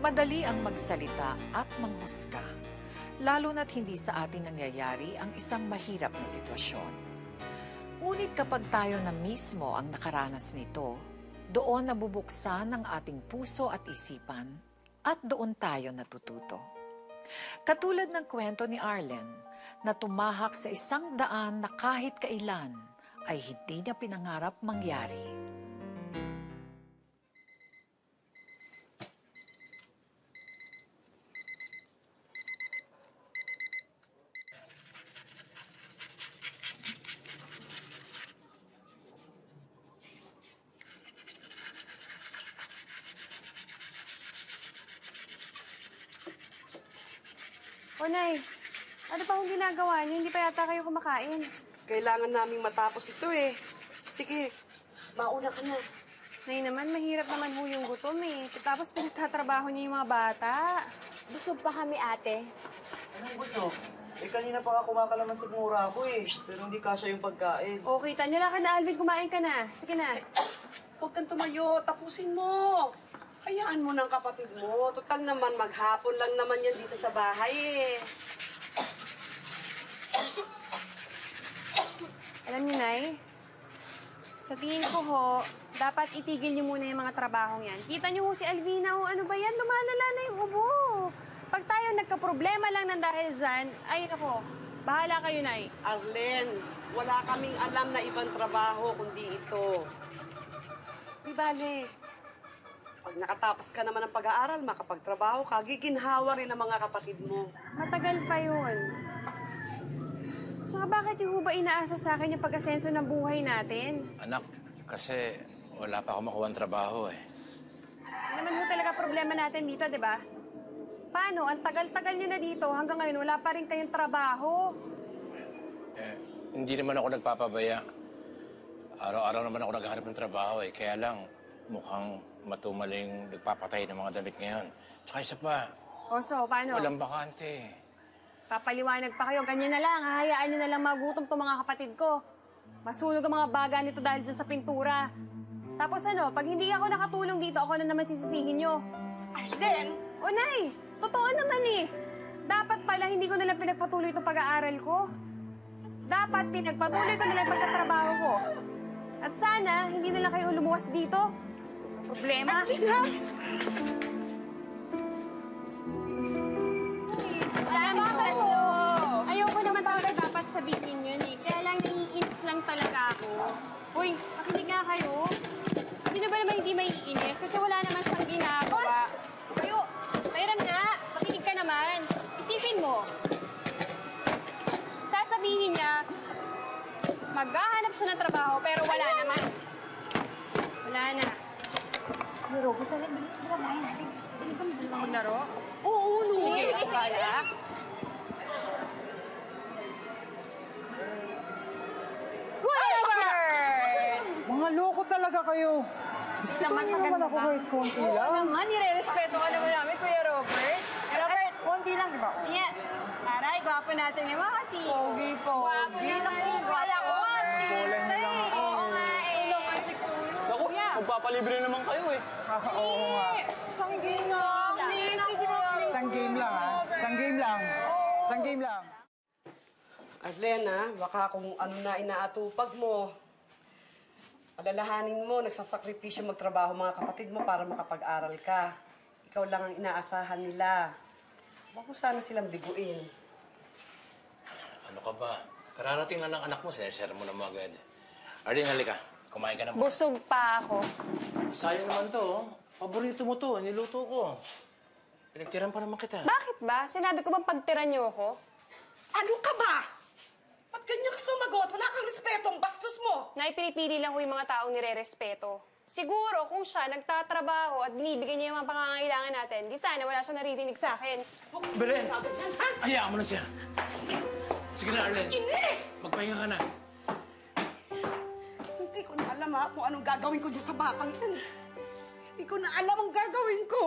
Madali ang magsalita at manghusga, lalo na't hindi sa atin nangyayari ang isang mahirap na sitwasyon. Ngunit kapag tayo na mismo ang nakaranas nito, doon nabubuksan ang ating puso at isipan at doon tayo natututo. Katulad ng kwento ni Arlen na tumahak sa isang daan na kahit kailan ay hindi niya pinangarap mangyari. O, Nay, ano pa akong ginagawa niyo? Hindi pa yata kayo kumakain. Kailangan naming matapos ito eh. Sige, mauna ka na. Nay naman, mahirap naman ho yung gutom eh. Tapos pinagtatrabaho niyo yung mga bata. Busog pa kami, ate. Anong gusto? Eh, kanina pa ako kumakalaman sa mura ko eh. Pero hindi kasya yung pagkain. O, kita niyo lang ka na, Alvin, kumain ka na. Sige na. Huwag kang tumayo, tapusin mo. Hayaan mo ng kapatid mo. Total naman, maghapon lang naman yan dito sa bahay eh. Alam niyo, Nay, sa tingin ko ho, dapat itigil niyo muna yung mga trabahong yan. Kita niyo ho si Alvina, ho, ano ba yan? Lumalala na yung ubo. Pag tayo nagka-problema lang ng dahil dyan, ay ako, bahala kayo, Nay. Arlen, wala kaming alam na ibang trabaho kundi ito. Di bale, pag nakatapos ka naman ng pag-aaral, makapagtrabaho ka, giginhawa rin ang mga kapatid mo. Matagal pa yun. Saka bakit yung ba inaasa sa akin yung pag-asenso ng buhay natin? Anak, kasi wala pa ako makuha ng trabaho eh. Naman ho talaga problema natin dito, di ba? Paano? Ang tagal-tagal nyo na dito, hanggang ngayon wala pa rin kayong trabaho. Hindi naman ako nagpapabaya. Araw-araw naman ako naghahanap ng trabaho eh. Kaya lang, mukhang matumaling nagpapatay ng mga damit ngayon. Tsaka isa pa, O so, paano? walang bakante. Papaliwanag pa kayo, ganyan na lang. Hahayaan nyo na lang magutom to mga kapatid ko. Masunog ang mga baga nito dahil dyan sa pintura. Tapos ano, pag hindi ako nakatulong dito, ako na naman sisisihin nyo. Arlen! O Nay, totoo naman eh. Dapat pala hindi ko nalang pinagpatuloy itong pag-aaral ko. Dapat pinagpatuloy ko nalang pagkatrabaho ko. At sana, hindi na lang kayo lumuwas dito. Problema? Tama ko! Ayoko naman talaga dapat sabihin yun eh. Kaya lang naiinis lang talaga ako. Hoy, makinig nga kayo. Sino ba naman hindi maiinis? Kasi wala naman siyang ginagawa. Kayo, Tyran nga, makinig ka naman. Isipin mo. Sasabihin niya, maghahanap siya ng trabaho pero wala naman. Wala na. Laro, gusto rin ba natin? Gusto mo maglaro? Oo, no. Sige, kaya. Whatever! Mga loko talaga kayo. Gusto naman maganda ako ba? kahit konti Oo lang. naman, nire-respeto ka naman namin, Kuya Robert. Robert, Konti lang, di ba? yan. Taray, gwapo natin yung mga kasi. Pogi. Gwapo natin. Wala ko nga, Kulay niyo lang ako. Oo nga eh. Naman si Kuya. Naku, Kuya. magpapalibre naman kayo eh. Oo nga. Isang game nga. Please, sige mo. Isang game lang, ha? Isang game lang. Isang game lang. Arlen, baka kung ano na inaatupag mo, alalahanin mo, nagsasakripisyo magtrabaho mga kapatid mo para makapag-aral ka. Ikaw lang ang inaasahan nila. Huwag mo sana silang biguin. Ano ka ba? Kararating na ng anak mo, sineshare mo na mo agad. Arlene, halika. Kumain ka na ba? Busog pa ako. Sayang naman to, oh. Paborito mo to, niluto ko. Pinagtiran pa naman kita. Bakit ba? Sinabi ko bang pagtiran niyo ako? Ano ka ba? Ba't ganyan ka sumagot? Wala kang respeto, ang bastos mo! Naipinipili lang ko yung mga taong nire-respeto. Siguro kung siya nagtatrabaho at binibigay niya yung mga pangangailangan natin, di sana wala siya naririnig sa akin. Belen! Hayaan mo na siya. Sige na, Arlen. Inis! Magpahinga ka na. Hindi ko na alam kung anong gagawin ko dyan sa batang yan. Hindi ko na alam ang gagawin ko.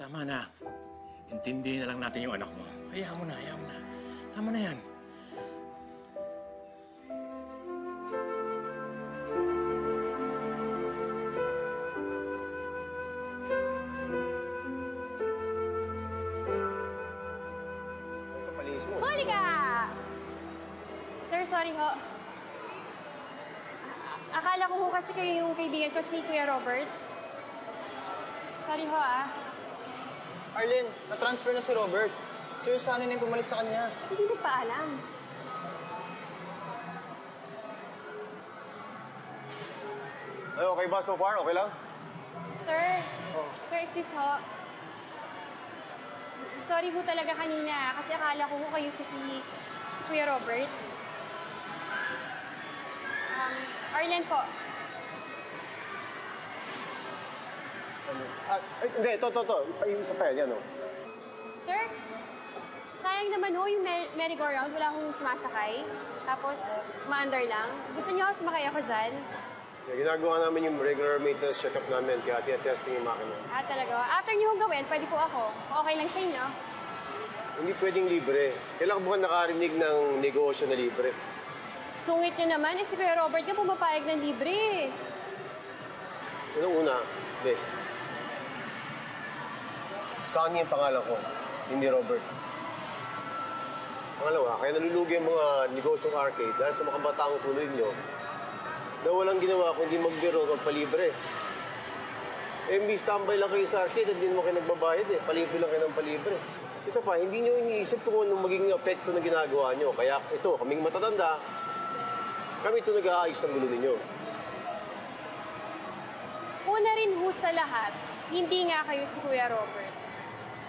Tama na. Intindihin na lang natin yung anak mo. Hayaan mo na, hayaan mo na. Tama na yan. sorry ho. Akala ko ho kasi kayo yung kaibigan ko si Kuya Robert. Sorry ho, ah. Arlen, na-transfer na si Robert. So yung sana na yung pumalit sa kanya. Hindi ko pa alam. Ay, okay ba so far? Okay lang? Sir, sir, excuse ho. Sorry ho talaga kanina, kasi akala ko ho kayo si Kuya Robert. Arlen po. Hindi, ito. Yung isa pa yan, Sir, sayang naman ho yung merry-go-round. Wala akong sumasakay. Tapos, ma-under lang. Gusto niyo sumakay ako dyan? Ginagawa namin yung regular maintenance check-up namin, kaya tina-testing yung makina. Ah, talaga? After niyo hong gawin, pwede po ako. Okay lang sa inyo. Hindi pwedeng libre. Kailangan mo nakarinig ng negosyo na libre. Sungit niyo naman. Si Kuya Robert ka pumapayag ng libre. Una, Bes. Sunny yung pangalan ko, hindi Robert. Pangalawa, kaya nalulugi ang mga negosyong arcade dahil sa mga kabataang tulad nyo na walang ginawa kundi magbiro at magpalibre. Standby lang kayo sa arcade at hindi naman kayo nagbabayad Palibre lang kayo ng palibre. Isa pa, hindi nyo iniisip kung anong magiging epekto na ginagawa nyo. Kaya ito, kaming matatanda, kami ito nag-aayos ng gulo ninyo. Una rin ho sa lahat, hindi nga kayo si Kuya Robert.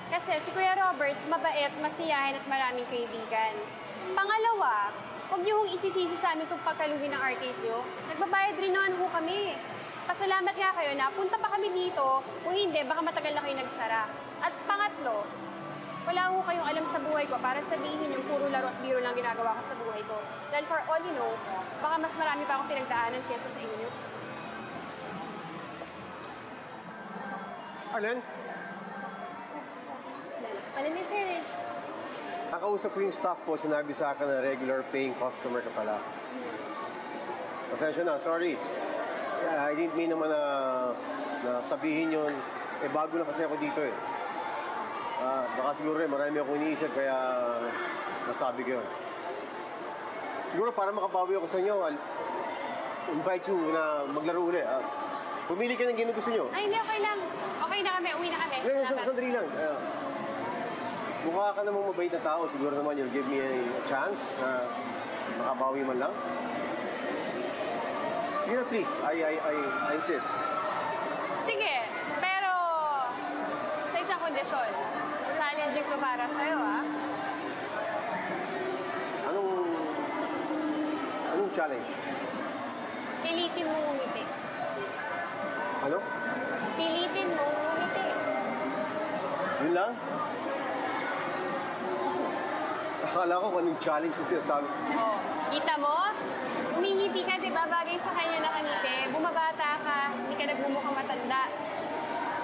Kasi si Kuya Robert, mabait, masiyahin at maraming kaibigan. Pangalawa, huwag niyo hong isisisi sa amin itong pagkalugi ng arcade niyo. Nagbabayad rin naman ho kami. Pasalamat nga kayo na punta pa kami dito. Kung hindi, baka matagal na kayo nagsara. At pangatlo, wala ho kayong alam sa buhay ko para sabihin yung puro laro at biro lang ginagawa ko sa buhay ko. Dahil for all you know, baka mas marami pa akong pinagdaanan kesa sa inyo. Arlen, Alam niyo, sir, nakausap ko yung staff ko, sinabi sa akin na regular paying customer ka pala. Pasensya na, sorry. I didn't mean naman na sabihin yun. Bago na kasi ako dito baka siguro marami akong iniisip kaya nasabi ko yun. Siguro para makabawi ako sa inyo, invite you na maglaro ulit. Pumili ka ng game na gusto nyo. Ay, hindi, okay lang. Okay na kami, uwi na kami. Salamat. Sandali lang. Mukha ka namang mabait na tao. Siguro naman you'll give me a chance na makabawi man lang. Sige na, please. I insist. Sige, pero sa isang kondisyon. Challenging to para sa'yo, ah. Anong challenge? Pilitin mo umiti. Ano? Pilitin mo umiti. Yun lang? Akala ko kung anong challenge na sinasabi. Oh, kita mo? Umingiti ka, di ba? Bagay sa kanya nakangiti. Bumabata ka, hindi ka nagmumukhang matanda.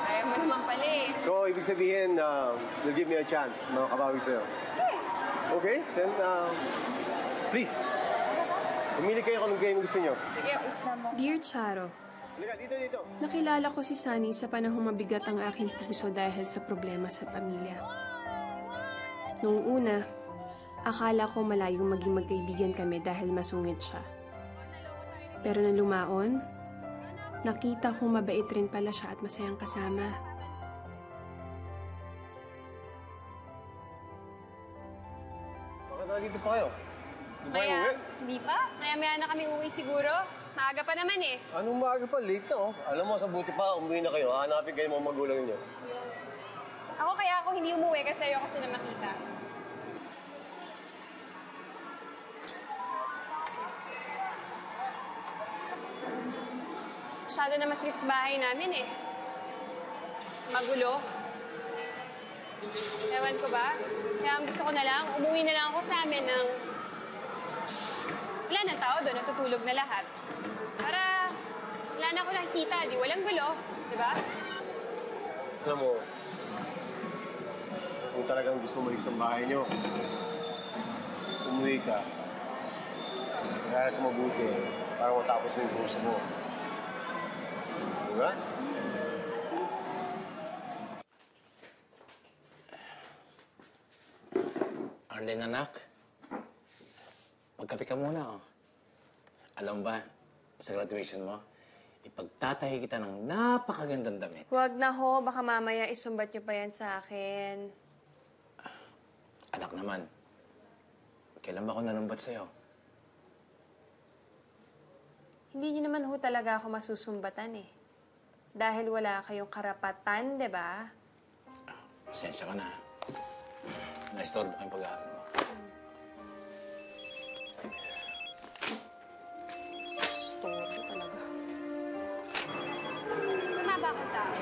Ayaw mo naman pala So, ibig sabihin, you'll give me a chance na makabawi sa'yo. Sige. Okay? Then, please. Pumili kayo kung anong game gusto nyo. Sige. Dear Charo, Halika, dito. nakilala ko si Sunny sa panahong mabigat ang aking puso dahil sa problema sa pamilya. Noong una, akala ko malayong maging magkaibigan kami dahil masungit siya. Pero nang lumaon, nakita ko mabait rin pala siya at masayang kasama. Bakit nandito pa kayo? Di ba kayo uwi? Hindi pa. Maya-maya na kami uwi siguro. Maaga pa naman eh. Anong maaga pa? Late na, Alam mo, sa buti pa, umuwi na kayo. Hanapin kayo mga magulang niyo. Ako hindi umuwi kasi ayoko sila makita. Masyado na masikip sa bahay namin eh. Magulo. Ewan ko ba? Kaya ang gusto ko na lang, umuwi na lang ako sa amin ng... Wala nang tao doon, natutulog na lahat. Para wala na ako nakikita, di walang gulo. Di ba? Alam mo, kung talagang gusto mo ng bahay niyo, umuwi ka. Kaya ka mabuti para matapos mo yung kurso mo. Diba? Arlen, anak. magkape ka muna, oh. Alam ba, sa graduation mo, ipagtatahi kita ng napakagandang damit. Huwag na ho, baka mamaya isumbat niyo pa yan sa akin. Anak naman, kailan ba ako nalumbat sa'yo? Hindi niyo naman ho talaga ako masusumbatan eh. Dahil wala kayong karapatan, di ba? Pasensya ka na. Naistorbo ko yung pag-aaral mo. Storbo talaga. Sama ba akong tao?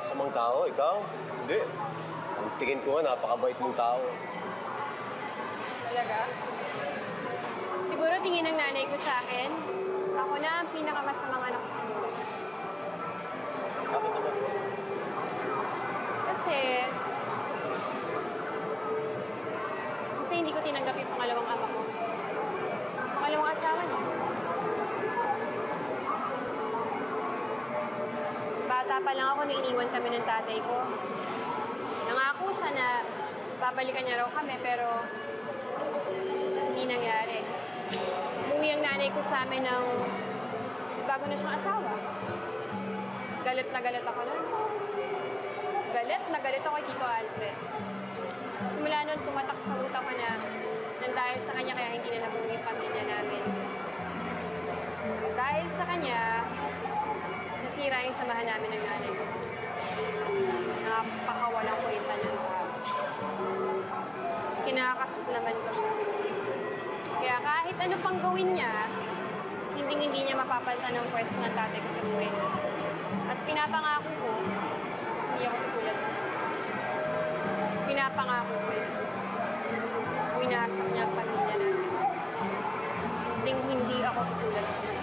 Masamang tao, ikaw? Hindi. Ang tingin ko nga, napakabait mong tao. Talaga? Siguro tingin ng nanay ko sa akin, ako na ang pinakamasamang anak sa mundo. Bakit naman? Kasi hindi ko tinanggap yung pangalawang ama ko. Pangalawang asawa niya. Bata pa lang ako na iniwan kami ng tatay ko. Nangako siya na babalikan niya raw kami, pero hindi nangyari. Umuwi ang nanay ko sa amin ng bago na siyang asawa. Galit na galit ako nun. Galit na galit ako kay Tito Alfred. Simula noon, tumatak sa utak ko na dahil sa kanya kaya hindi na nabuo yung pamilya namin. Dahil sa kanya, nasira yung samahan namin ng nanay ko. Napakawalang kwenta niya. Kinakasok naman ko siya. Kaya kahit ano pang gawin niya, hindi niya mapapalitan ng pwesto ng tatay ko sa buhay niya. At pinapangako ko, hindi ako tutulad sa kanya. Pinapangako ko yun. Winasak niya ang pamilya namin. Hindi ako tutulad sa kanya.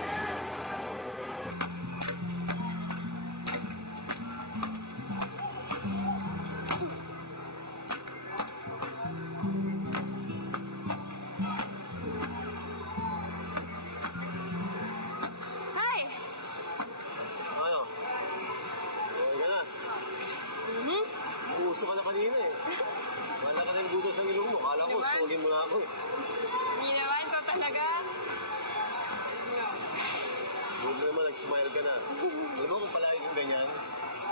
Hi! Ano? Okay ka na? Umuuso ka na kanina eh. Wala ka na yung butas ng ilong mo. Kala ko, Diba? solin mo na ako. Hindi naman ko talaga. Buti naman, nag-smile ka na. Alam mo, kung palagi kang ganyan,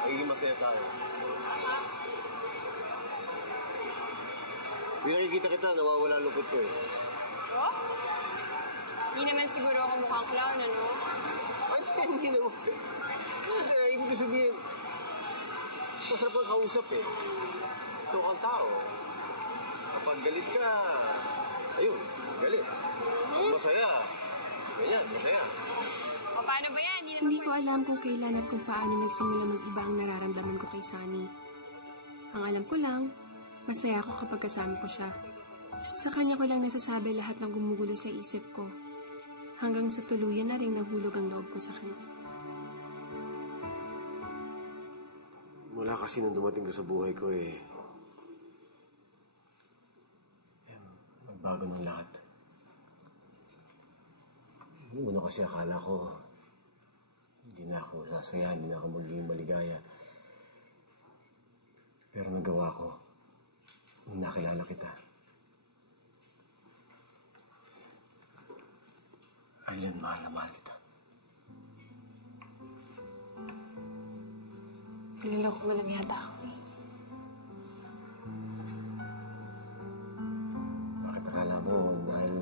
magiging masaya tayo. Hindi nakikita kita, nawawala ang lupot ko eh. Oh? Hindi naman siguro ako mukhang clown, ano? Ay, hindi naman. Hindi, ibig ko sabihin, masarap kang kausap eh. Ito kang tao. Kapag galit ka, ayun, galit. Kapag masaya, ganyan, masaya. O paano ba yan? Hindi ko alam kung kailan at kung paano nagsimula mag-iba ang nararamdaman ko kay Sunny. Ang alam ko lang, masaya ako kapag kasama ko siya. Sa kanya ko lang nasasabi lahat ng gumugulo sa isip ko. Hanggang sa tuluyan na rin nahulog ang loob ko sa kanya. Mula kasi nung dumating ka sa buhay ko eh, nagbago ng lahat. Una kasi akala ko, hindi na ako sasaya, hindi na ako magiging maligaya. Pero nagawa ko, nung nakilala kita. Arlen, mahal na mahal kita. Niloloko mo lang yata ako eh. Bakit akala mo dahil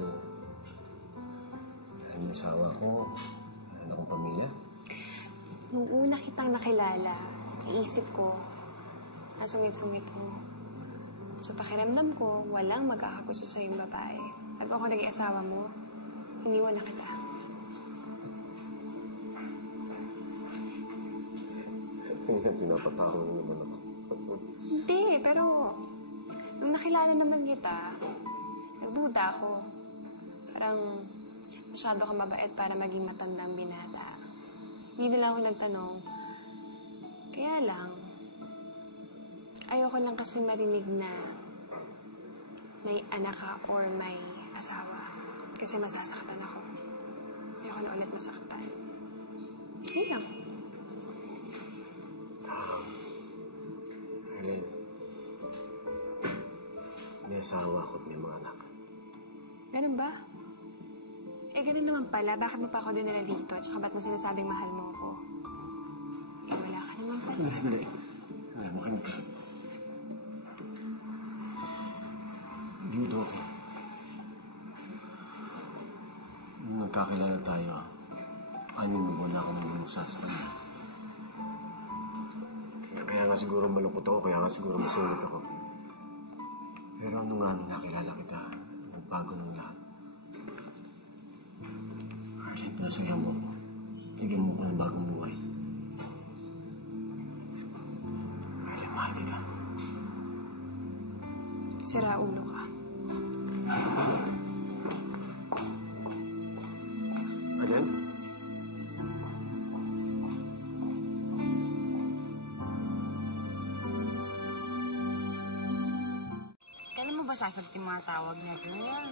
may asawa ko, meron akong pamilya? Nung una kitang nakilala, iisip ko, nasungit-sungit mo. Sa pakiramdam ko, walang magkakagusto sa iyong babae. Pag ako naging asawa mo, iniwan na kita. Pinapatawag mo naman ako. Hindi, pero nung nakilala naman kita, nagduda ako. Parang masyado kang mabait para maging matandang binata. Hindi na lang ako nagtanong. Kaya lang, ayoko lang kasi marinig na may anak ka or may asawa. Kasi masasaktan ako. Ayoko na ulit masaktan. Hindi lang. Arlen, asawa ko at may mga anak. Ganun ba? Eh, ganun naman pala. Bakit mo pa ako dinala dito? Tsaka ba't mo sinasabing mahal mo ako? Eh, wala ka naman pala. Sandali. Ay, makinig ka. Biyudo ako. Nung nagkakilala tayo, 6 na buwan ako nalulusa sa kanya. Kaya nga siguro malungkot ako, kaya nga siguro masulit ako. Pero ano nga nung nakilala kita, nagbago ng lahat. Arlene, pinasaya mo ako. Bigyan mo ko ng bagong buhay. Arlene, mahal kita. Sira ulo ka. Arlene? Kailan mo ba sasabit yung mga tawag na girl?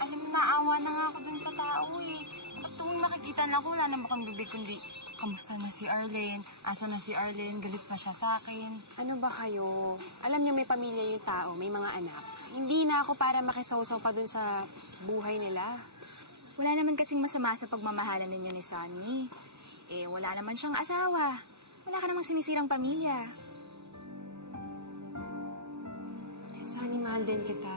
Alam mo, naawa na nga ako dun sa tao eh. At tuwing nakikita na ako, wala na akong bibig kundi, kamusta na si Arlene? Asa na si Arlene? Galit pa siya sa akin. Ano ba kayo? Alam niyo may pamilya yung tao, may mga anak. Hindi na ako para makisawsaw pa dun sa buhay nila. Wala naman kasing masama sa pagmamahalan ninyo ni Sunny. Eh, wala naman siyang asawa. Wala ka namang sinisirang pamilya. Sunny, mahal din kita.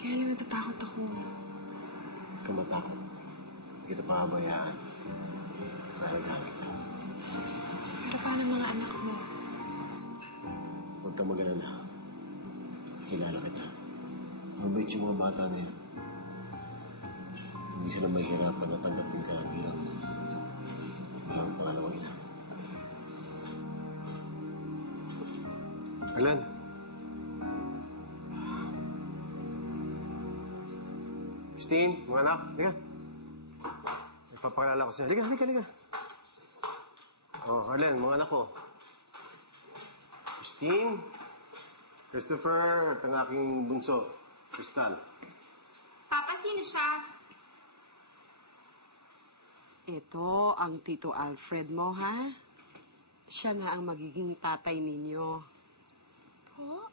Kaya lang natatakot ako. Huwag ka matakot. Hindi kita pahabayaan. Sasabihan kita. Pero paano mga anak mo? Huwag ka mag-alala. Kilala kita. Mabait yung mga bata na yun. Hindi sila mahirapan na tanggapin ka bilang pangalawang ina. Alan. Christine, mga anak, liga. Nagpapakilala ko sa'yo. Liga. Oh, Alan, mga anak ko. Christine, Christopher, at ang aking bunso, Crystal. Papa, sino siya? Ito ang Tito Alfred mo, ha? Siya nga ang magiging tatay ninyo. Po?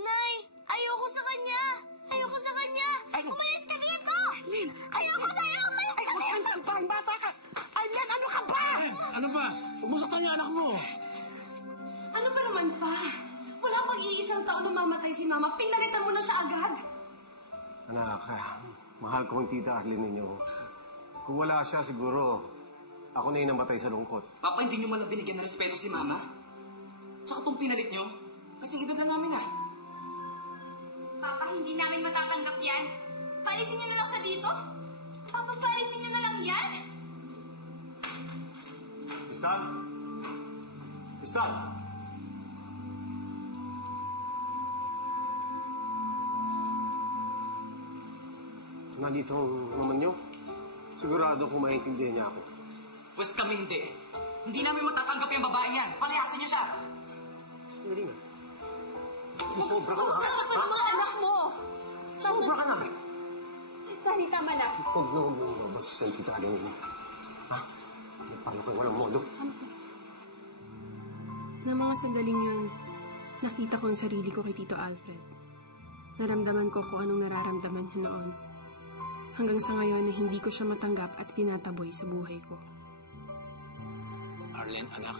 Nay, ayoko sa kanya! Ayoko sa kanya! Umalis ka dito! Ayoko sa'yo! Umalis ka dito! Ay, ang bata ka! Ayan, ano ka ba? Ano ba? Huwag mo saktan yung anak mo. Ano ba naman pa? Wala pang iisang taon na mamatay si Mama. Pinalitan mo na siya agad. Anak, mahal ko ang tita Arlene ninyo. Kung wala siya, siguro, ako na yung namatay sa lungkot. Papa, hindi niyo man lang binigyan ng respeto si Mama. Tsaka itong pinalit niyo, kasing edad na namin ah. Papa, hindi namin matatanggap yan. Paalisin niyo na lang siya dito. Papa, paalisin niyo na lang yan. Crystal? Crystal? Nandito ang mama niyo? Sigurado kung maintindihan niya ako. Pues kami hindi. Hindi namin matatanggap yung babae yan. Palayasin niyo siya! Hindi nga. Sobra ka na, ha? Sasaktan ang mga anak mo. Sobra ka na! Sunny, tama na. Huwag na huwag mo mabasa sa tita Arlene mo. Ha? Paano kayo walang modo? Na mga sandaling yun, nakita ko ang sarili ko kay Tito Alfred. Naramdaman ko kung anong nararamdaman niya noon. Hanggang sa ngayon na hindi ko siya matanggap at tinataboy sa buhay ko. Arlene, anak.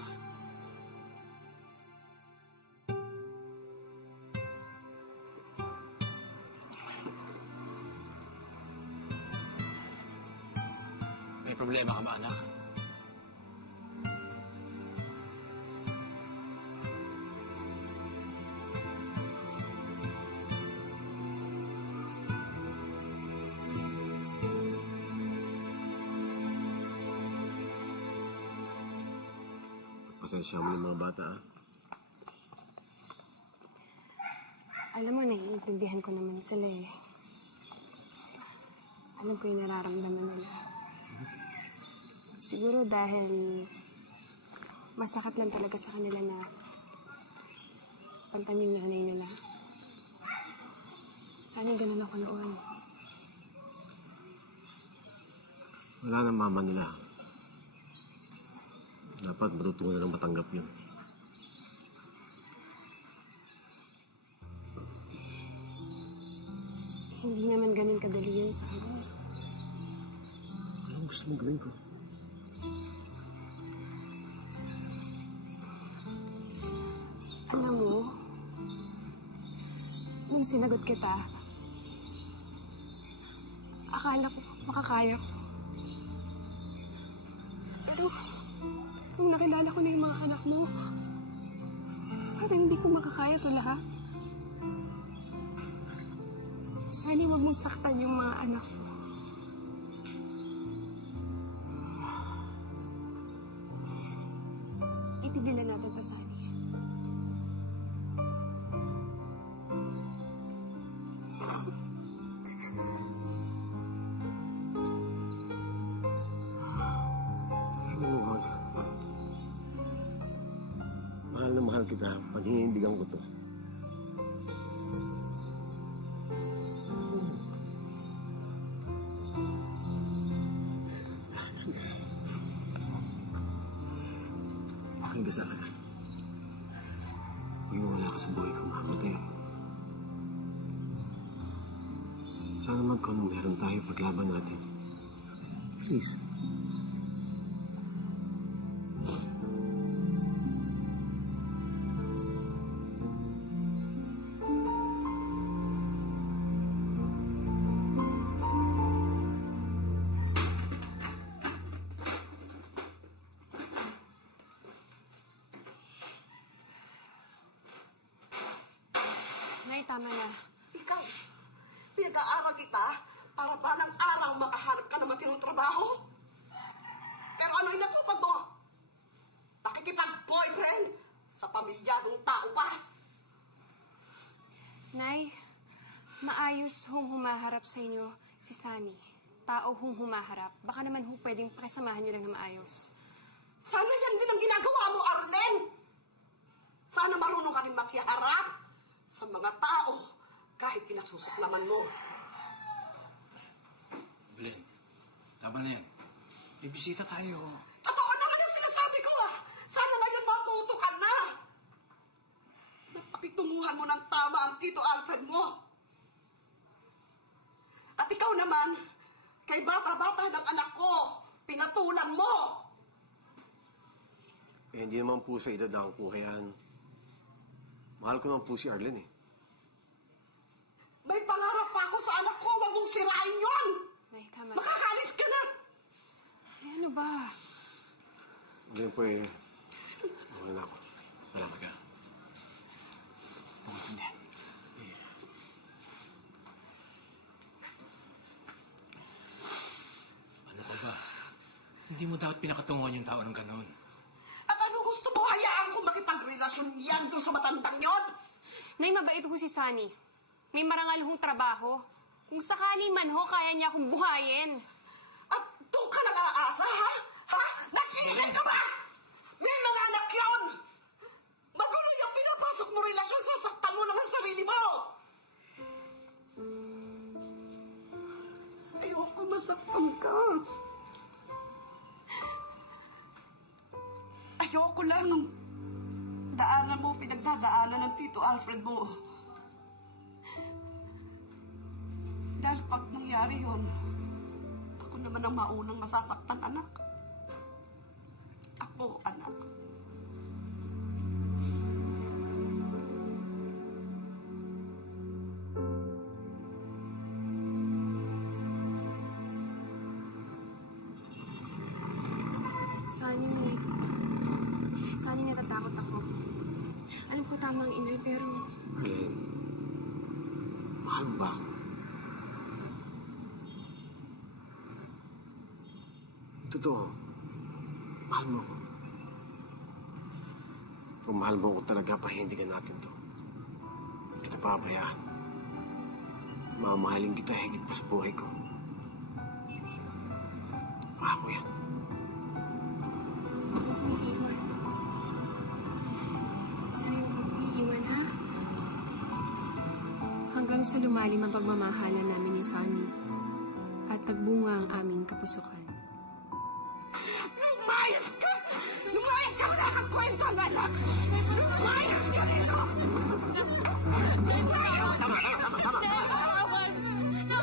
May problema ka ba, anak? Pasensya mo ng mga bata, ha? Alam mo, naiintindihan ko naman sila eh. Alam ko yung nararamdaman nila. Siguro dahil masakit lang talaga sa kanila na pantan yung nanay nila. Sana ganun ako noon. Wala nang mama nila. Dapat matutunan ng matanggap yun. Hindi naman ganun kadali yan, Sunny. Anong gusto mong gawin ko? Alam mo, nung sinagot kita, akala ko makakaya ko. Pero, nung nakilala ko na yung mga anak mo, parang hindi ko makakaya ito lahat. Sana huwag mong saktan yung mga anak mo. Itigilan natin to, Sunny. Alam mo, Hod. Mahal na mahal kita. Paghihindigan ko to. Makinig ka sa akin. Huwag na wala ka sa buhay ko, Mahmoud. Sana man kung anong meron tayo paglaban natin. Please. Nay, tama na. Ikaw, pinag-aaral kita para balang araw makahanap ka ng matinong trabaho. Pero ano yung natupad mo? Pakikipag-boyfriend sa pamilyadong tao pa. Nay, maayos hong humaharap sa inyo si Sunny. Tao hong humaharap. Baka naman ho pwedeng pakisamahan niyo lang na maayos. Sana yan din ang ginagawa mo, Arlen. Sana marunong ka rin makiharap sa mga tao kahit pinasusuklaman mo. Belen, tama na yan. May bisita tayo. Totoo naman ang sinasabi ko ah. Sana ngayon matuto ka na. Napakitunguhan mo ng tama ang Tito Alfred mo. At ikaw naman, kay bata-bata ng anak ko, pinatulan mo. Eh, hindi naman po sa edad ang kuhayan. Mahal ko naman po si Arlen eh. May pangarap pa ako sa anak ko. Huwag mong sirain yun. Nay, tama. Makakalis ka na. Ay, ano ba? Ngayon po eh. Wala na ako. Salamat ka. Ano ka ba? Hindi mo dapat pinakatunguhan yung tao ng ganon. At ano gusto mo? Hayaan ko makipagrelasyon yan doon sa matandang yon? Nay, mabait ho si Sunny. May marangal hong trabaho. Kung sakali man ho, kaya niya akong buhayin. At doon ka lang aasa, ha? Ha? Nag-iisip ka ba? May mga anak yun! Magulo yung pinapasok mo relasyon, sasaktan mo lang ang sarili mo! Ayoko masaktan ka. Ayoko lang daanan mo, pinagdadaanan ng Tito Alfred mo. Dahil pag nangyari yun, ako naman ang maunang masasaktan, anak. Ako, anak. Sunny, natatakot ako. Alam ko tama ang inay, pero Arlen, mahal mo ba ako? Totoo, mahal mo ako. Kung mahal mo ako talaga, pahindigan natin to. Hindi kita papabayaan. Mamahalin kita higit pa sa buhay ko. Ako yan. iiwan. Sana huwag iiwan, ha? Hanggang sa lumalim ang pagmamahalan namin ni Sunny at nagbunga ang aming kapusukan. Lumayas ka! Lumayas ka! Wala kang kwenta, anak! Lumayas ka rito! Lumayas! Tama!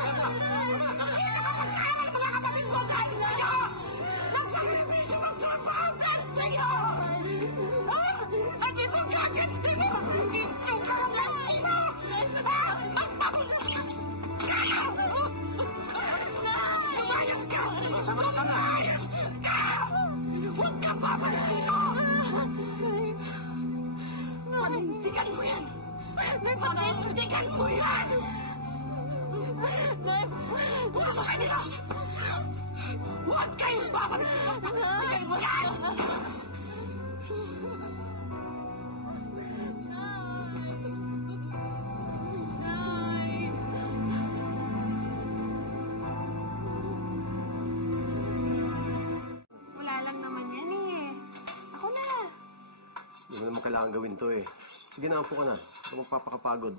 Huwag ka babalik dito! Panindigan mo yan! Panindigan mo yan! Pumasok kayo dito! Huwag kayong babalik dito! Panindigan mo yan! Wala lang naman yan eh. Ako na. Hindi mo naman kailangan gawin to eh. Sige na, upo ka na. Huwag magpapakapagod.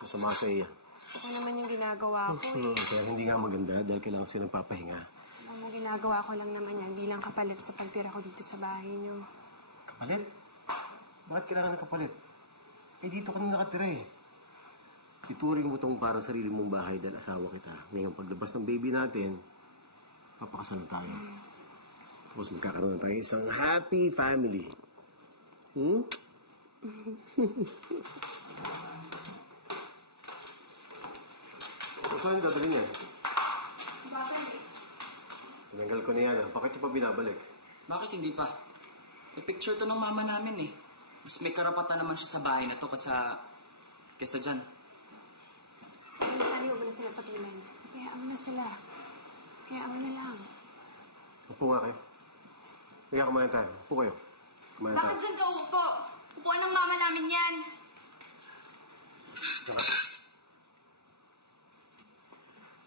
Masama sa iya. Ako naman yung ginagawa ko eh. Kaya hindi nga maganda dahil kailangan siya nagpapahinga. Ang ginagawa ko lang naman yan bilang kapalit sa pagtira ko dito sa bahay niyo. Kapalit? Bakit kailangan ng kapalit? Eh, dito ka na nakatira eh. Ituring mo tong para sarili mong bahay dahil asawa kita. Ngayon, paglabas ng baby natin, papakasal na tayo. Tapos magkakaroon na tayo isang happy family. Hmm? Saan yung dadalhin niya? Tinanggal ko na yan. Bakit yung pa binabalik? Bakit hindi pa? E picture to ng mama namin eh. Mas may karapatan naman siya sa bahay na to kaysa dyan. Sali, huwag na sila patulan. Kaya mo na sila. Kaya mo na lang. Upo nga kayo. Kaya kumain tayo. Upo kayo. Kumain tayo. Bakit dyan ka upo? Upuan ng mama namin yan.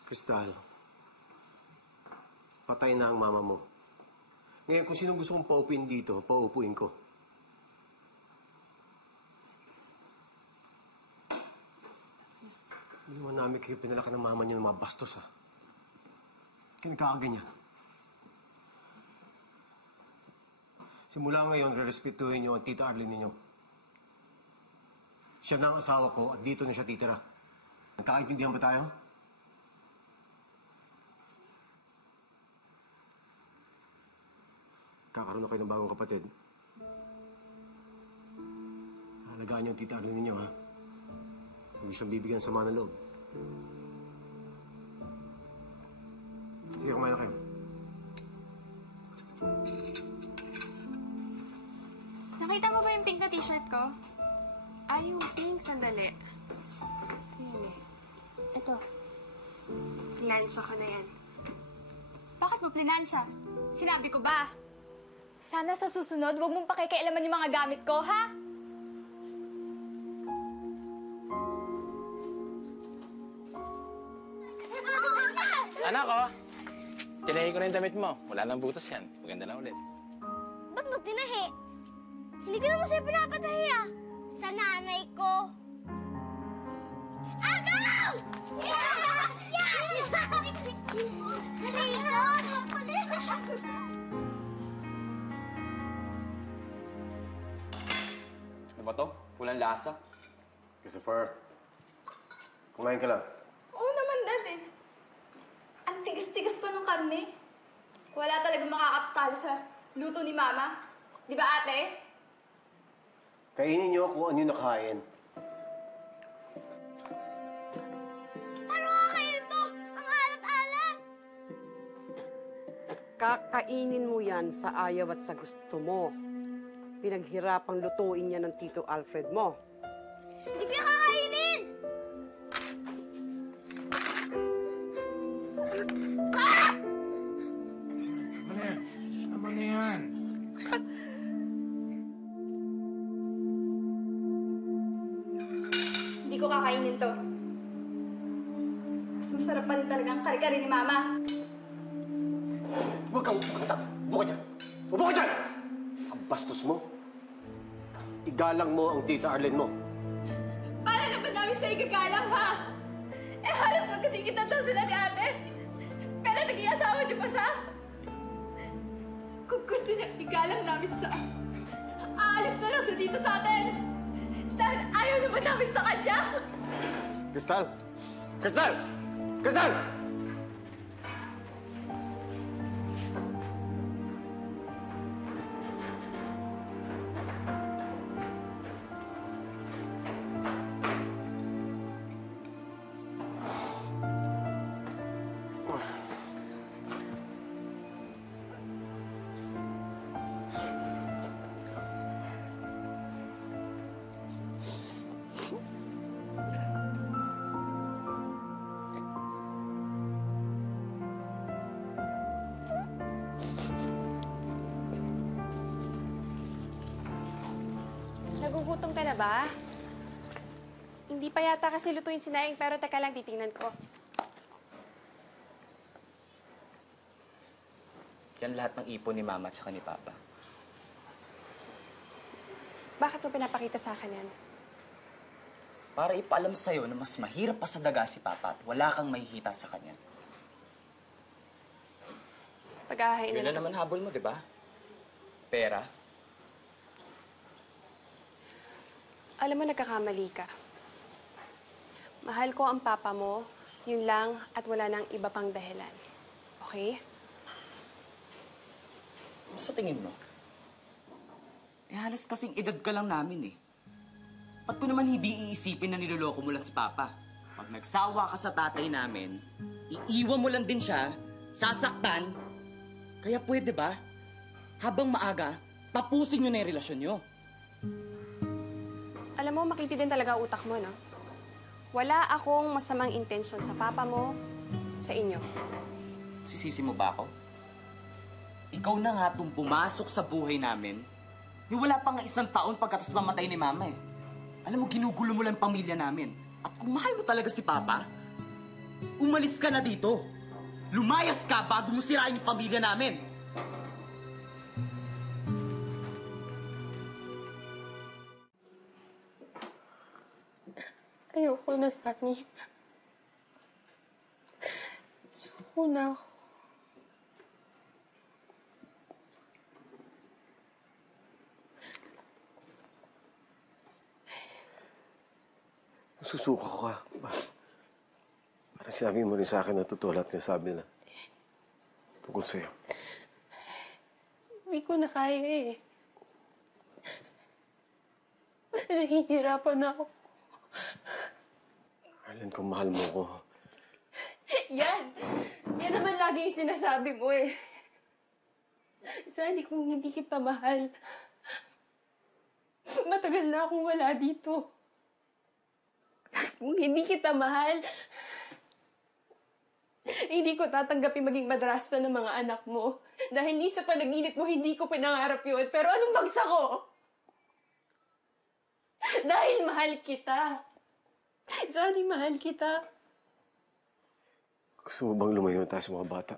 Crystal, patay na ang mama mo. Ngayon, kung sino gusto kong paupuin dito, paupuin ko. Hindi naman namin kayo pinalaki ng mama niyo ng mga bastos, ha? Kaya nagkakaganyan. Simula ngayon, re-respetuhin niyo ang tita Arlene ninyo. Siya na ang asawa ko at dito na siya titira. Nagkakaintindihan ba tayo? Kakaroon na kayo ng bagong kapatid. Halagaan niyo ang tita Arlene ninyo, ha? Huwag siyang bibigyan ng sama ng loob. Sige, kumain na kayo. Nakita mo ba yung pink na t-shirt ko? Ay, yung pink, sandali. Ito yan eh. Ito. Lansa ko na yan. Bakit mo plinansya? Sinabi ko ba? Sana sa susunod, huwag mong pakikialaman yung mga gamit ko, ha? Anak, oh! Tinahi ko na yung damit mo. Wala nang butas yan. Maganda na ulit. Ba't mo tinahi? Hindi ko naman siya pinapatahi ah. Sa nanay ko. Agaw! Yes! Yes! Rayson! Ano ba to? Walang lasa? Christopher, kumain ka lang. Oo naman, Dad eh. Ang tigas-tigas pa ng karne. Wala talagang makakatalo sa luto ni Mama. Di ba, ate? Kainin niyo kung ano yung nakain. Ano nga kayo to? Ang alat-alat! Kakainin mo yan sa ayaw at sa gusto mo. Pinaghirapang lutuin yan ng Tito Alfred mo. Hindi ko kakainin! Tama na yan. Hindi ko kakainin to. Mas masarap pa rin talaga ang kare-kare ni Mama. Huwag kang kumanta. Upo ka dyan. Upo ka dyan! Ang bastos mo. Igalang mo ang tita Arlene mo. Paano naman namin siya igagalang, ha? Eh, halos magkasikitan daw sila ni ate. Pero naging asawa niyo pa siya. Kung gusto niya igalang namin siya, aalis na lang siya dito sa atin. Dahil ayaw naman namin sa kanya. Crystal! Crystal! Crystal! Nagugutom ka na ba? Hindi pa yata kasi luto yung sinaing, pero teka lang, titingnan ko. Yan lahat ng ipon ni Mama at saka ni Papa. Bakit mo pinapakita sa akin yan? Para ipaalam sa'yo na mas mahirap pa sa daga si Papa at wala kang mahihita sa kanya. Pag-ahain Yun na naman habol mo, di ba? Pera. Alam mo, nagkakamali ka. Mahal ko ang papa mo, yun lang, at wala nang iba pang dahilan. Okay? Ano sa tingin mo? Eh, halos kasing edad ka lang namin eh. Ba't ko naman hindi iisipin na niloloko mo lang si Papa? Pag nagsawa ka sa tatay namin, iiwan mo lang din siya, sasaktan. Kaya pwede ba? Habang maaga, tapusin nyo na yung relasyon nyo. Alam mo, makiti din talaga ang utak mo, no? Wala akong masamang intensyon sa papa mo, sa inyo. Sisisi mo ba ako? Ikaw na nga itong pumasok sa buhay namin. Wala pa nga 1 taon pagkatas mamatay ni Mama eh. Alam mo, ginugulo mo lang pamilya namin. At kung mahal mo talaga si Papa, umalis ka na dito. Lumayas ka bago mo sirain yung pamilya namin. Ayoko na, Sunny. Suko na ako. Susuko ko ka. Parang sinabi mo rin sa akin na totoo lahat niya sabi na tungkol sa'yo. Hindi ko na kaya eh. Nahihirapan na ako. Arlen, kung mahal mo ko, Yan! Yan naman lagi yung sinasabi mo eh. Sunny, kung hindi kita mahal, matagal na akong wala dito. Kung hindi kita mahal, hindi ko tatanggapin maging madrasta ng mga anak mo. Dahil hindi sa panaginip mo, hindi ko pinangarap yun. Pero anong bagsak ko? Dahil mahal kita. Sunny, mahal kita. gusto mo bang lumayo tayo sa mga bata?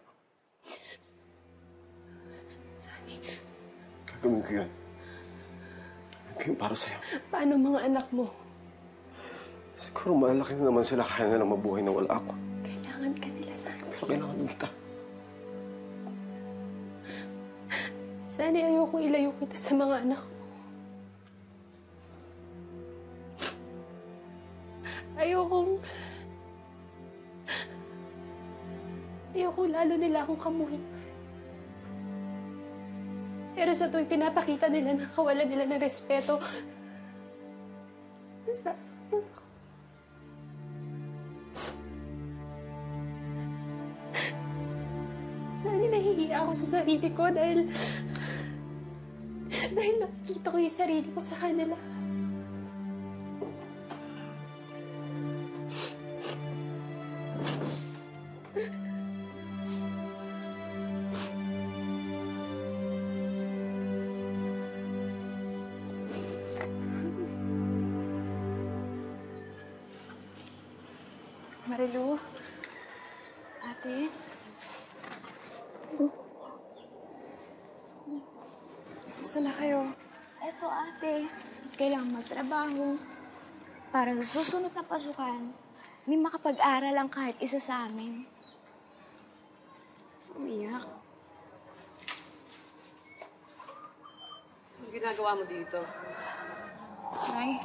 Sunny, Gagawin ko yun. Gagawin ko yun para sa'yo. paano mga anak mo? Siguro malaki na naman sila, kaya na lang mabuhay na wala ako. Kailangan ka nila, Sunny. Pero kailangan din kita. Sunny, ayoko ilayo kita sa mga anak mo. Ayoko lalo nila akong kamuhin. Pero sa tuwing pinapakita nila na kawalan nila ng respeto, nasasaktan ako. Dahil nahihiya ako sa sarili ko dahil nakikita ko yung sarili ko sa kanila. Marilu? Ate? Gusto na kayo? Eto ate, kailangan magtrabaho. Para sa susunod na pasukan, may makapag-aral ang kahit isa sa amin. Umiyak. Anong ginagawa mo dito? Nay?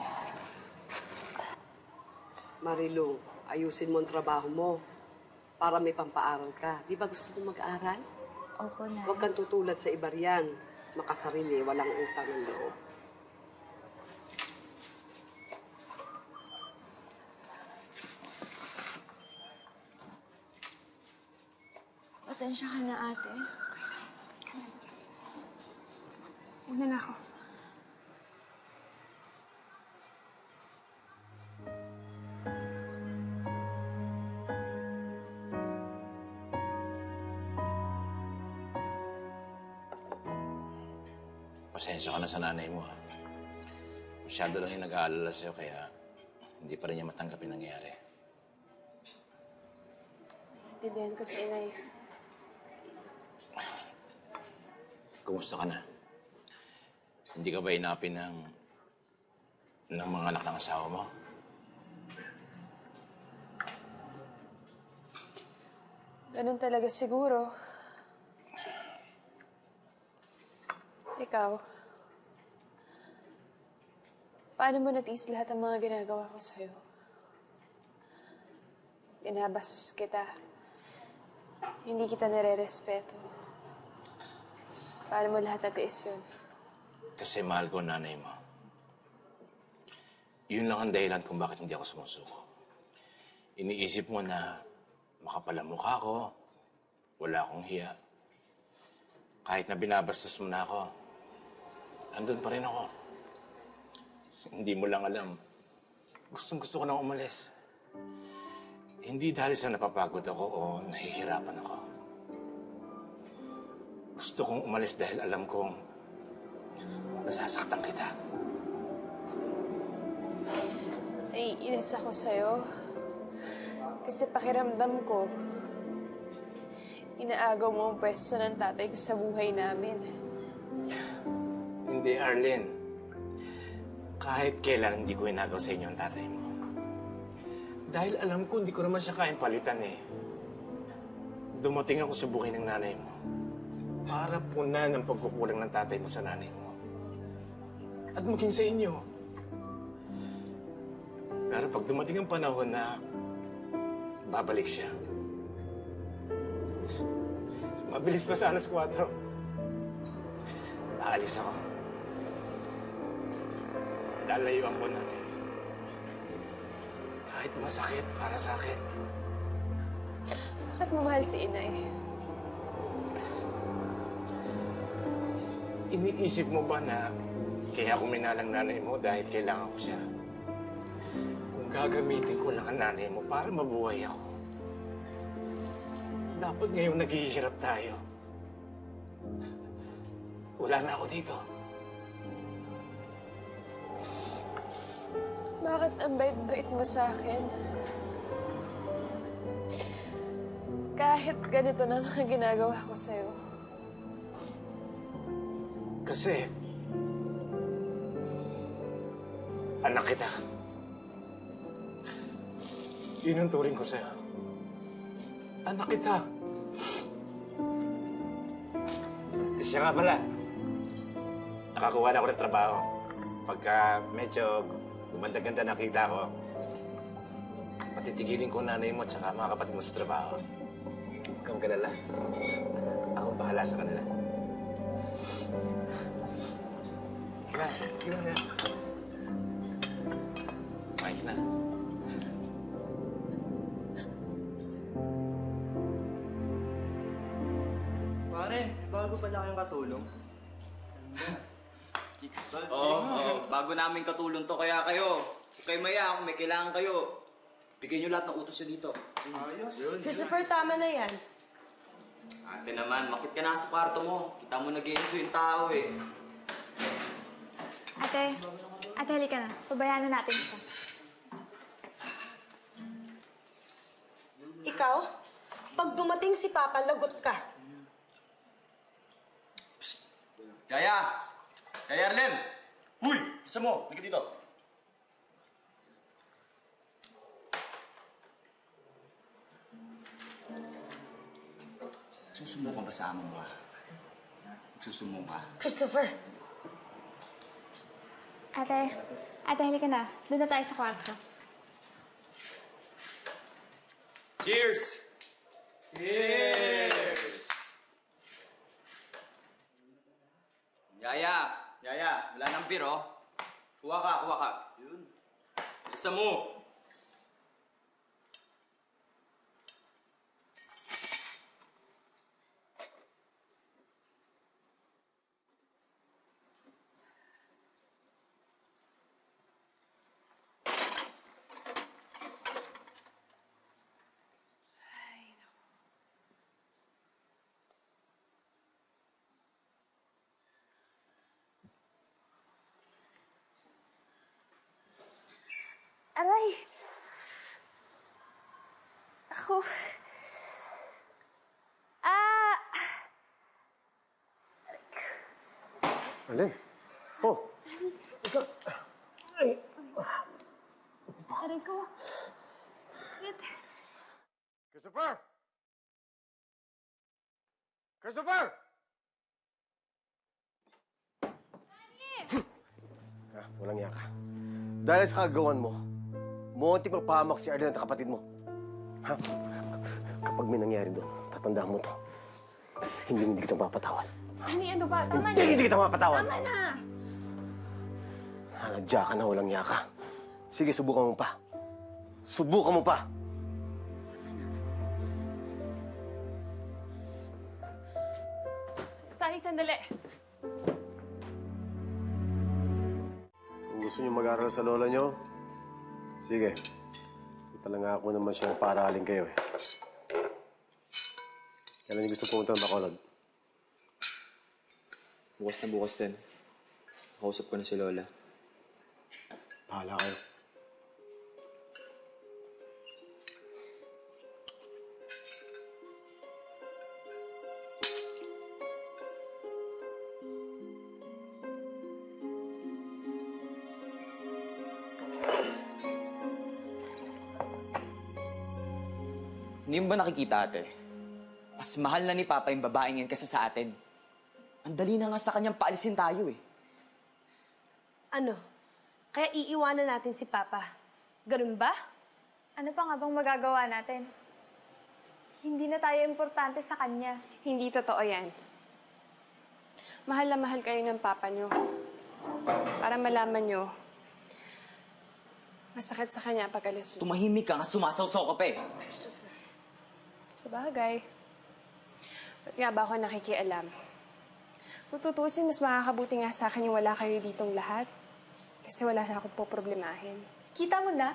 Marilu, ayusin mo ang trabaho mo para may pampaaral ka. Di ba gusto mo mag-aral? Opo, Nay. Huwag kang tutulad sa iba riyan. Makasarili, walang utang ng loob. Pasensya ka na, ate. Una na ako. Pasensya ka na sa nanay mo, ha? masyado lang yung nag-aalala sa'yo, kaya hindi pa rin niya matanggap yung nangyayari. Tindihan ko si inay. Kumusta ka na? Hindi ka ba inapin ng mga anak ng asawa mo? Ganun talaga siguro. Ikaw, paano mo natiis lahat ng mga ginagawa ko sa'yo? Binabastos kita. Hindi kita nare-respeto. Paano mo lahat natiis yun? Kasi mahal ko ang nanay mo. Yun lang ang dahilan kung bakit hindi ako sumusuko. Iniisip mo na makapal ang mukha ko, wala akong hiya. Kahit na binabastos mo na ako, andun pa rin ako. Hindi mo lang alam. Gustong-gusto ko nang umalis. Hindi dahil sa napapagod ako o nahihirapan ako. Gusto kong umalis dahil alam kong nasasaktan kita. Naiinis ako sa'yo. Kasi pakiramdam ko, inaagaw mo ang pwesto ng tatay ko sa buhay namin. Hindi, Arlene. Kahit kailan hindi ko inagaw sa inyo ang tatay mo. Dahil alam ko, hindi ko naman siya kayang palitan eh. Dumating ako sa buhay ng nanay mo para punan ang pagkukulang ng tatay mo sa nanay mo. At maging sa inyo. Pero pag dumating ang panahon na babalik siya, mabilis pa sa alas 4. Aalis ako. Lalayuan ko na rin. Kahit masakit para sa akin. Bakit mo mahal si inay? Iniisip mo ba na kaya ako minalang nanay mo dahil kailangan ko siya? Kung gagamitin ko lang ang nanay mo para mabuhay ako, dapat ngayong naghihirap tayo. Wala na ako dito. Bakit ang bait-bait mo sa akin? Kahit ganito na mga ginagawa ko sa'yo. Kasi, anak kita. Yun ang turing ko sa'yo. Anak kita. Siya nga pala. Nakakuha na ako ng trabaho. Pagka medyo gumanda-ganda nakita ko, patitigilin ko nanay mo at saka mga kapatid mo sa trabaho. Huwag kang galala. Ako bahala sa kanila. Sige na. Kumain ka na. Pare, bago pala kayong katulong. Oo, bago namin katulong to, kaya kayo. Huwag kayo maya, kung may kailangan kayo, bigyan nyo lahat ng utos nyo dito. Ayos. Christopher, tama na yan. Ate naman, makit ka na sa kwarto mo. Kita mo nag-enjoy yung tao eh. Ate, halika na. Pabayaan na natin siya. Ikaw, pag dumating si Papa, lagot ka. Yaya! Yaya Arlen! Uy! Isa mo! Halika dito. Susumbong ka ba sa amo mo, ha? Susumbong ka? Christopher! Ate, halika na. Doon na tayo sa kwarto. Cheers! Cheers! Yaya! Yaya! Wala nang beer, oh. Kuha ka. Yun. Isa mo! Aray! Ako... Ah! Arlene? Oh! Ikaw... Ay! Aray ko. Christopher! Christopher! Walang iya ka. Dahil sa kagawan mo, muntik magpahamak si Arlene at kapatid mo. Ha? Kapag may nangyari doon, tatandaan mo to. Hindi kita mapatawad. Sunny, ano ba? Tama na. Hindi kita mapatawad. Tama na. Nanadya ka na, walang iya ka. Sige, subukan mo pa. Subukan mo pa. Sunny, sandali. Kung gusto niyo mag-aral sa lola niyo, sige. Talaga ako naman siyang paralin kayo eh. Kailan niyo gusto pumunta ng Bacolod? Bukas na bukas din. Nakausap ko na si Lola. Bahala kayo. Hindi mo ba nakikita, ate? Mas mahal na ni Papa yung babaeng yan kaysa sa atin. Ang dali na nga sa kanyang paalisin tayo eh. Ano? Kaya iiwanan natin si Papa. Ganun ba? Ano pa nga bang magagawa natin? Hindi na tayo importante sa kanya. Hindi totoo yan. Mahal na mahal kayo ng papa nyo. Para malaman nyo, masakit sa kanya pag alis nyo. Tumahimik ka nga, sumasawsaw ka pa eh. Sa bagay. Ba't nga ba ako nakikialam? Kung tutusin, mas makakabuti nga sa akin yung wala kayo ditong lahat. Kasi wala na akong poproblemahin. Kita mo na?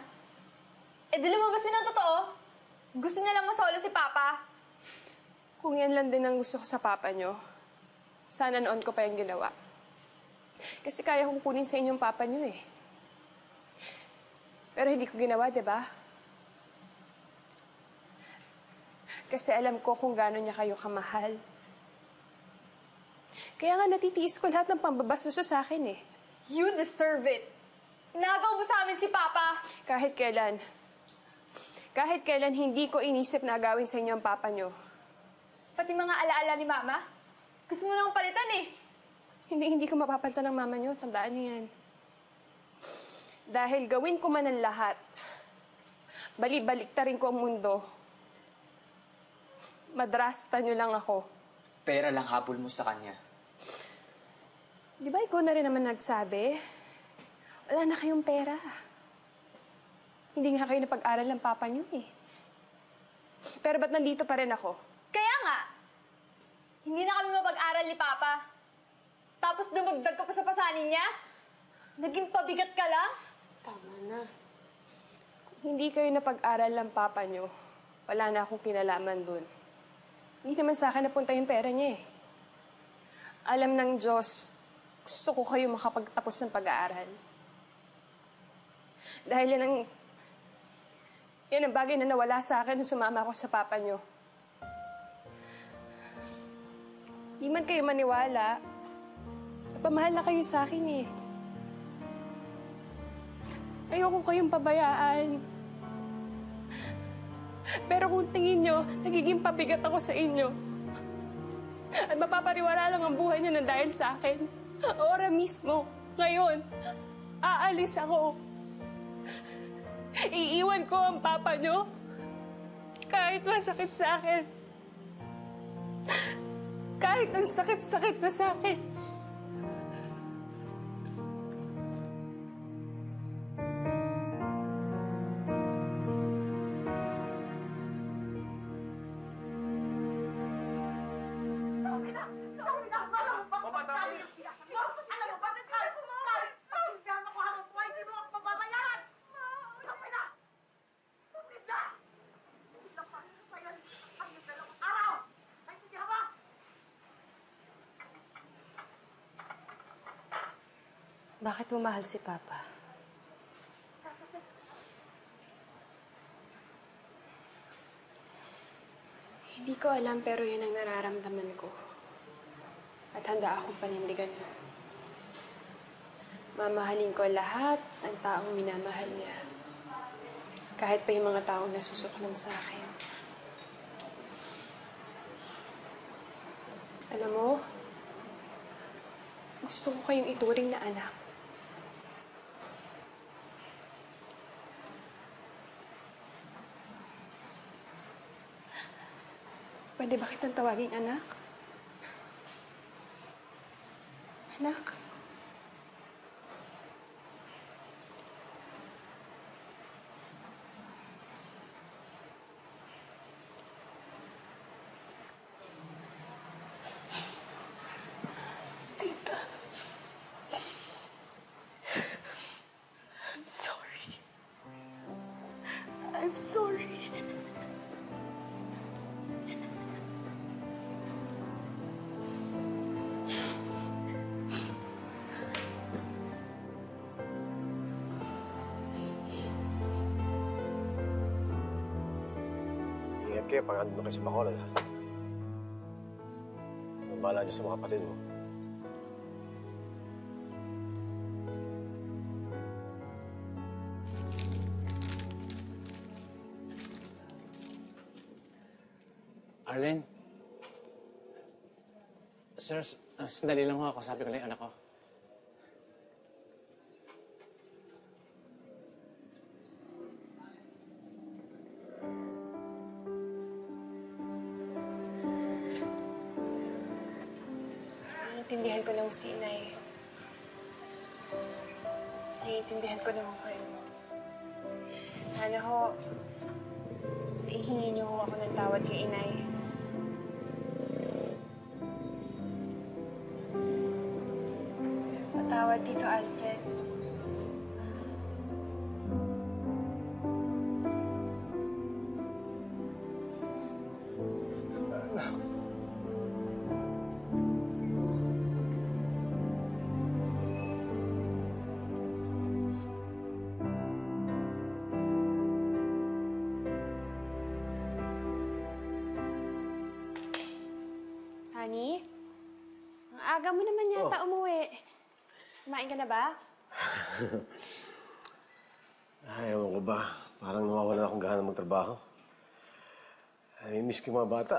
Eh, di lumabas ng totoo. Gusto niya lang masolo si Papa. Kung yan lang din ang gusto ko sa papa nyo, sana noon ko pa yung ginawa. Kasi kaya kong kunin sa inyong papa nyo eh. Pero hindi ko ginawa, di ba? Kasi alam ko kung gaano niya kayo kamahal. Kaya nga natitiis ko lahat ng pambabastos sa akin eh. You deserve it. Inagaw mo sa amin si Papa. Kahit kailan hindi ko inisip na agawin sa inyo ang papa nyo. Pati mga alaala ni Mama. Gusto mo nang palitan eh. Hindi ko mapapalitan ng mama nyo. Tandaan niyo yan. Dahil gawin ko man ang lahat, balik-baliktarin ko ang mundo, madrasta nyo lang ako. Pera lang habol mo sa kanya. Di ba ikaw na rin naman nagsabi? Wala na kayong pera. Hindi nga kayo napag-aral ng papa nyo eh. Pero ba't nandito pa rin ako? Kaya nga, hindi na kami mapag-aral ni Papa. Tapos dumagdag ka pa sa pasanin niya? Naging pabigat ka lang? Tama na. Kung hindi kayo napag-aral ng papa nyo, wala na akong kinalaman dun. Hindi naman sa akin napunta yung pera niya eh. Alam ng Diyos, gusto ko kayo makapagtapos ng pag-aaral. Dahil yan ang bagay na nawala sa akin nung sumama ako sa papa nyo. Di man kayo maniwala, napamahal na kayo sa akin eh. Ayoko kayong pabayaan. Pero kung tingin nyo, nagiging pabigat ako sa inyo. At mapapariwara lang ang buhay nyo na dahil sa akin. Ora mismo, ngayon, aalis ako. Iiwan ko ang papa nyo. Kahit masakit sa akin. Kahit ang sakit-sakit na sa akin. Bakit mo mahal si Papa? ko alam pero yun ang nararamdaman ko. At handa akong panindigan yun. Mamahalin ko lahat ng taong minamahal niya. Kahit pa yung mga taong nasusuklong sa akin. Alam mo, gusto ko kayong ituring na anak. Pwede ba kitang tawaging anak? Anak? Tita. I'm sorry. I'm sorry. Ingat kayo pag andun kayo sa Bacolod, ha? Mabala dyan sa mga kapatid mo. Arlen? Sir, sandali lang ho ako. Sabi ko lang yung anak ko. Naiintindihan ko na si Inay. Naiintindihan ko naman kayo. Sana ho, ihingi niyo ho ako ng tawad kay Inay. Patawad dito, Alfred. Sunny? Ang aga mo naman yata umuwi. Kumain ka na ba? Ay, ewan ko ba? Parang nawawala akong gana magtrabaho. Ay, miss ko yung mga bata.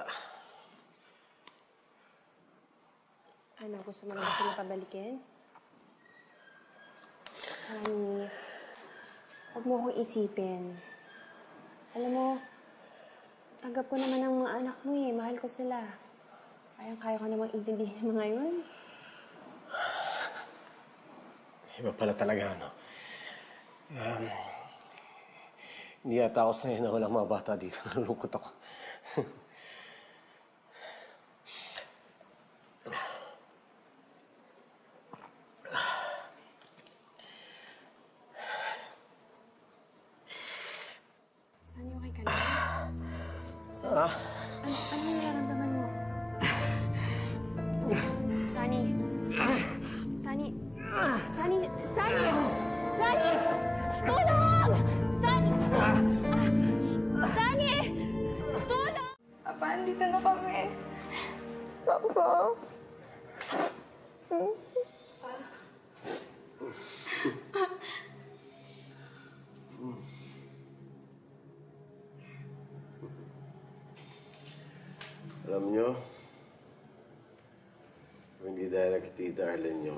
Ano, gusto mo na ba sila pabalikin? Sunny, huwag mo akong isipin. Alam mo, tanggap ko naman ang mga anak mo eh. Mahal ko sila. Kaya ko namang intindihin mo ngayon. Iba pala talaga, ano? Hindi yata ako sanay na walang mga bata dito. Nalulungkot ako. Sunny, okay ka lang? Ano nararamdaman mo? Sunny! Sunny! Sunny! Sunny! Sunny! Tulong! Sunny! Sunny! Tulong! Papa, andito na kami. Papa. Alam nyo, kung hindi dahil kay Tita Arlen nyo,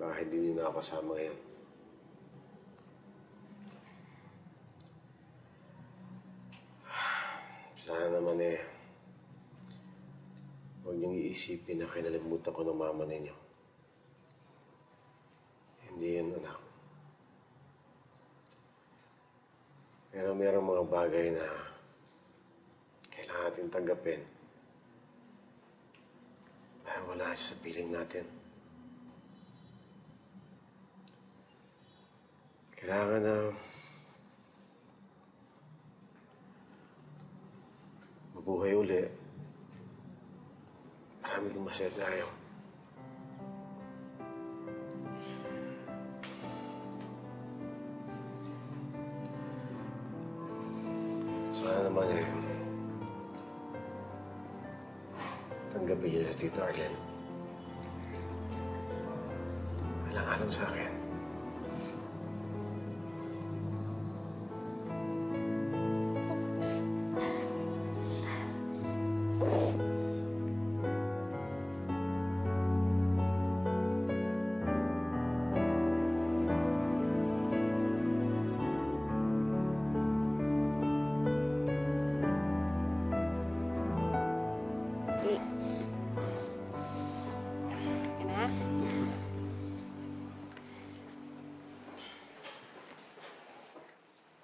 baka hindi nyo na ako kasama ngayon. Sana naman huwag niyong iisipin na kinalimutan ko ng mama ninyo. Hindi yun, anak. Pero merong mga bagay na kailangan natin tanggapin. Dahil wala siya sa piling natin. Kailangan na mabuhay uli. Marami kong masaya tayo. Sana naman tanggapin niyo si Tito Arlen. Alang-alang sa akin.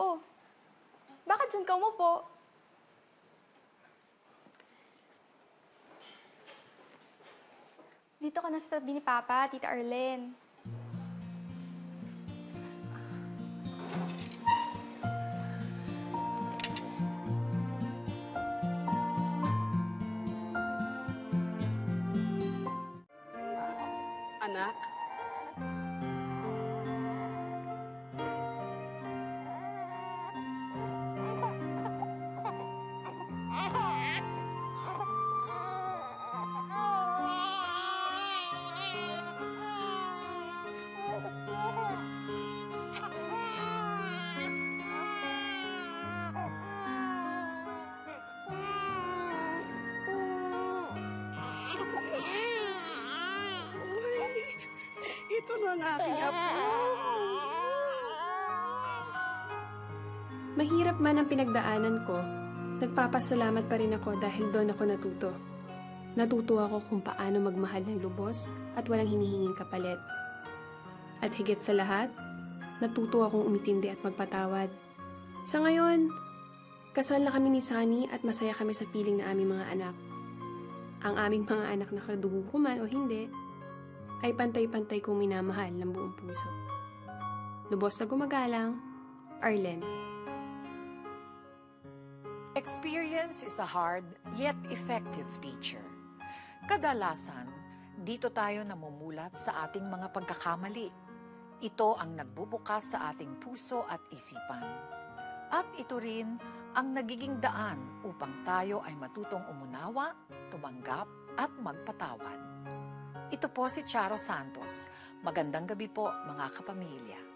Oh, bakit dyan ka umupo? Dito ka na sa tabi ni Papa, Tita Arlen. Anak? Ito na ang aking apo. Mahirap man ang pinagdaanan ko, nagpapasalamat pa rin ako dahil doon ako natuto. Natuto ako kung paano magmahal ng lubos at walang hinihinging kapalit. At higit sa lahat, natuto akong umitindi at magpatawad. Sa ngayon, kasal na kami ni Sunny at masaya kami sa piling ng aming mga anak. Ang aming mga anak na kadugo ko man o hindi, ay pantay-pantay kong minamahal ng buong puso. Lubos na gumagalang, Arlen. Experience is a hard yet effective teacher. Kadalasan, dito tayo namumulat sa ating mga pagkakamali. Ito ang nagbubukas sa ating puso at isipan. At ito rin ang nagiging daan upang tayo ay matutong umunawa, tumanggap at magpatawad. Ito po si Charo Santos. Magandang gabi po mga kapamilya.